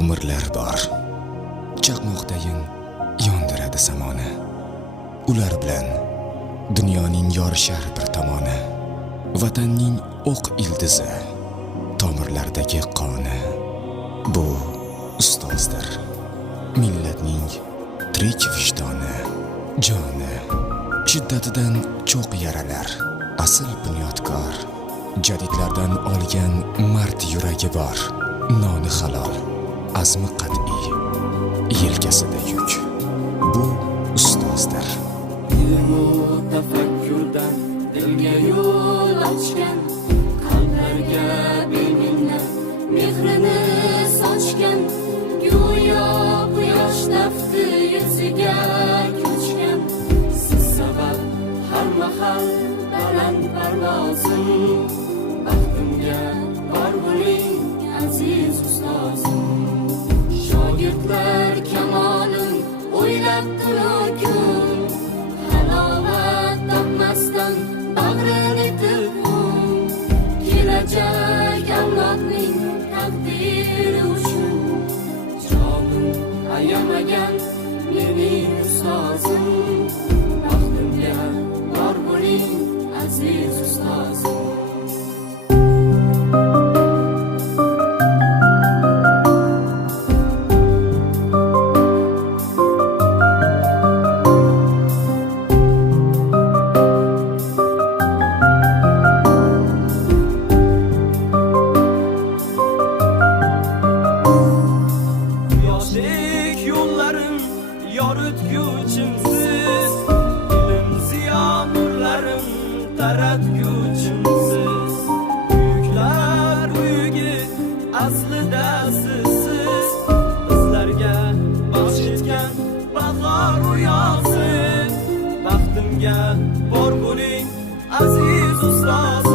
umrlar bor. Chaqmoqdayin yondiradi samoni. Ular bilan dunyoning yorishar bir tomoni. Vatanning o'q ildizi, tomirlardagi qoni. Bu ustozdir. Millatning tirik vijdoni, joni. Shiddatidan cho'q yaralar, asl bunyodkor. Jadidlardan olgan mard yuragi bor. Noni halol, azmi qat'iy, yelkasida yuk. Bu ustozdir. Ilmu tafakkurdan dilga yo'l ochgan, qalblarga beminnat mehrini sochgan, go'yo quyosh tafti yuziga ko'chgan. Siz sabab har mahal baland parvozim, baxtimga bor bo'ling aziz ustozim. Shogirdlar kamolim o'ylab kun, halovat topmasdan bag'rini tilpun. Kelajak avlodning taqdiri uchun jonim ayamagan mening ustozim. Baxtimga bor bo'ling aziz ustozim. Yoritguvchimsiz, ilm ziyo nurlarim taratguvchimsiz. Buyuklar buyugi aslida sizsiz, bizlarga baxsh etgan bahor ruyosi. Baxtimga bor bo'ling aziz ustoz.